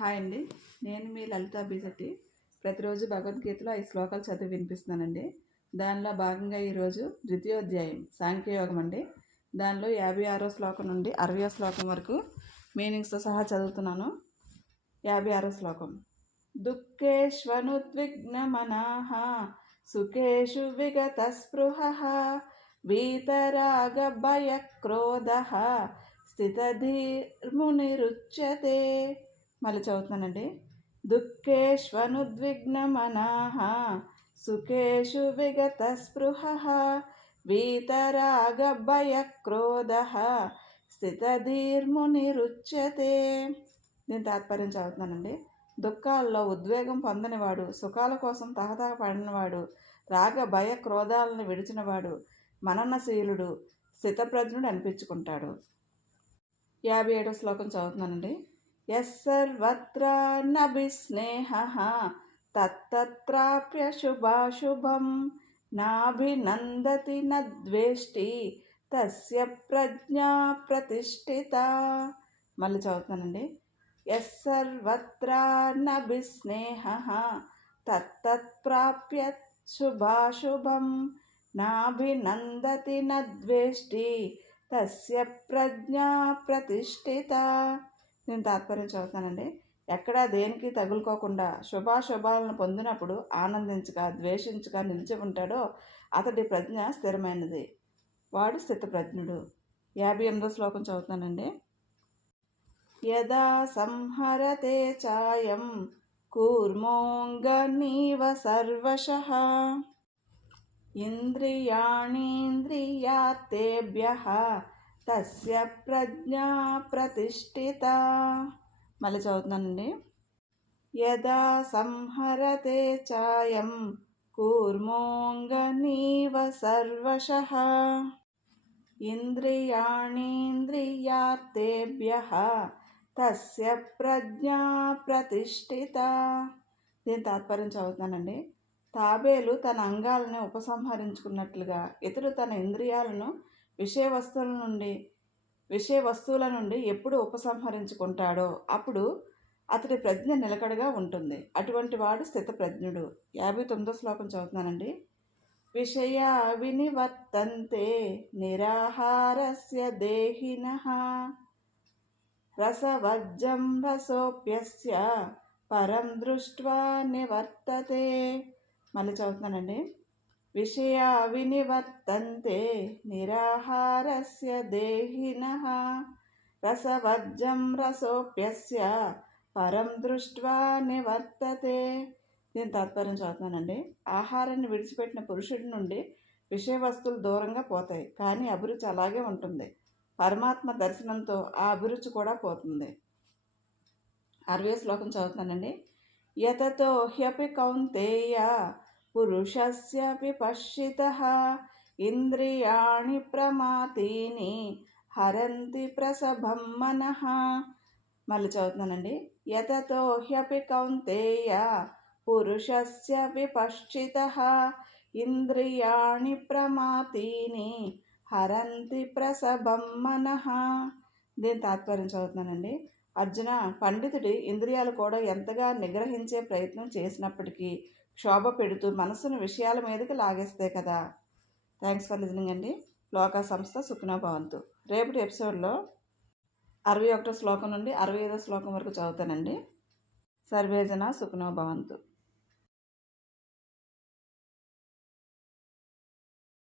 Hi అండి, నేను మీ లలిత బీజట్టి. ప్రతిరోజు భగవద్గీతలో 5 శ్లోకాలు చదివి వినిపిస్తున్నానండి. దానిలో భాగంగా ఈరోజు ద్వితీయోధ్యాయం సాంఖ్యయోగం అండి. దానిలో 56వ శ్లోకం నుండి 60వ శ్లోకం వరకు మీనింగ్స్తో సహా చదువుతున్నాను. 56వ శ్లోకం. దుఃఖేష్వనుద్విగ్నమనాః సుఖేషు విగతస్పృహః వీతరాగభయక్రోధః స్థితధీర్మునిరుచ్యతే. మళ్ళీ చదువుతున్నానండి. దుఃఖేష్వనుద్విగ్నమనాః సుఖేషు విగతస్పృహః వీతరాగభయక్రోధః స్థితధీర్మునిరుచ్యతే. దీని తాత్పర్యం చదువుతున్నానండి. దుఃఖాల్లో ఉద్వేగం పొందనివాడు, సుఖాల కోసం తహతహ పడినవాడు, రాగ భయ క్రోధాలను విడిచినవాడు, మననశీలుడు, స్థితప్రజ్ఞుడు అనిపించుకుంటాడు. 57వ శ్లోకం చదువుతున్నానండి. యస్సర్వత్రా నభిస్నేహః తత్తత్రాప్య శుభాశుభం నాభినందతి నద్వేష్టి తస్య ప్రజ్ఞా ప్రతిష్ఠిత. మళ్ళీ చదువుతానండి. యస్సర్వత్రా నభిస్నేహః తత్తత్ప్రాప్య శుభాశుభం నాభినందతి నద్వేష్టి తస్య ప్రజ్ఞా ప్రతిష్ఠిత. నేను తాత్పర్యం చదువుతానండి. ఎక్కడా దేనికి తగులుకోకుండా శుభాశుభాలను పొందినప్పుడు ఆనందించక ద్వేషించక నిలిచి ఉంటాడో అతడి ప్రజ్ఞ స్థిరమైనది, వాడు స్థితప్రజ్ఞుడు. 58వ శ్లోకం చదువుతానండి. యదా సంహరతే చాయం కూర్మోంగనీవ సర్వశః ఇంద్రియాణీంద్రియార్థేభ్యః తస్య ప్రజ్ఞా ప్రతిష్ఠిత. మళ్ళీ చదువుతున్నానండి. యదా సంహరతే చాయం కూర్మోంగనీవ సర్వశః ఇంద్రియాణీంద్రియార్థేభ్యః తస్య ప్రజ్ఞా ప్రతిష్ఠిత. దీని తాత్పర్యం చదువుతానండి. తాబేలు తన అంగాలను ఉపసంహరించుకున్నట్లుగా ఇతడు తన ఇంద్రియాలను విషయ వస్తువుల నుండి ఎప్పుడు ఉపసంహరించుకుంటాడో అప్పుడు అతడి ప్రజ్ఞ నిలకడగా ఉంటుంది. అటువంటి వాడు స్థితప్రజ్ఞుడు. 59వ శ్లోకం చదువుతున్నానండి. విషయా వినివర్తంతే నిరాహారస్య దేహినః రసవర్జం రసోప్యస్య పరం దృష్ట్వా నివర్తతే. మళ్ళీ చదువుతున్నానండి. విషయా వినివర్తంతే నిరాహారస్య దేహినః రసవర్జం రసోప్యస్య పరం దృష్ట్వా నివర్తతే. దీని తాత్పర్యం చదువుతున్నానండి. ఆహారాన్ని విడిచిపెట్టిన పురుషుడి నుండి విషయ వస్తువులు దూరంగా పోతాయి, కానీ అభిరుచి అలాగే ఉంటుంది. పరమాత్మ దర్శనంతో ఆ అభిరుచి కూడా పోతుంది. 60వ శ్లోకం చదువుతున్నానండి. యతతో హ్యపి కౌంతేయ పురుషస్య విపశ్చితః ఇంద్రియాణి ప్రమాతీని హరంతి ప్రసభం మనః. మళ్ళీ చదువుతున్నానండి. యతతో హ్యపి కౌంతేయ పురుషస్య విపశ్చితః ఇంద్రియాణి ప్రమాతీని హరంతి ప్రసభం మనః. దీని తాత్పర్యం చదువుతున్నానండి. అర్జున, పండితుడి ఇంద్రియాలు కూడా ఎంతగా నిగ్రహించే ప్రయత్నం చేసినప్పటికీ క్షోభ పెడుతూ మనసును విషయాల మీదకి లాగేస్తాయి కదా. థ్యాంక్స్ ఫర్ లిజనింగ్ అండి. లోకా సంస్థ సుఖినో భవంతు. రేపటి ఎపిసోడ్లో 61వ శ్లోకం నుండి 65వ శ్లోకం వరకు చదువుతానండి. సర్వేజన సుఖినో భవంతు.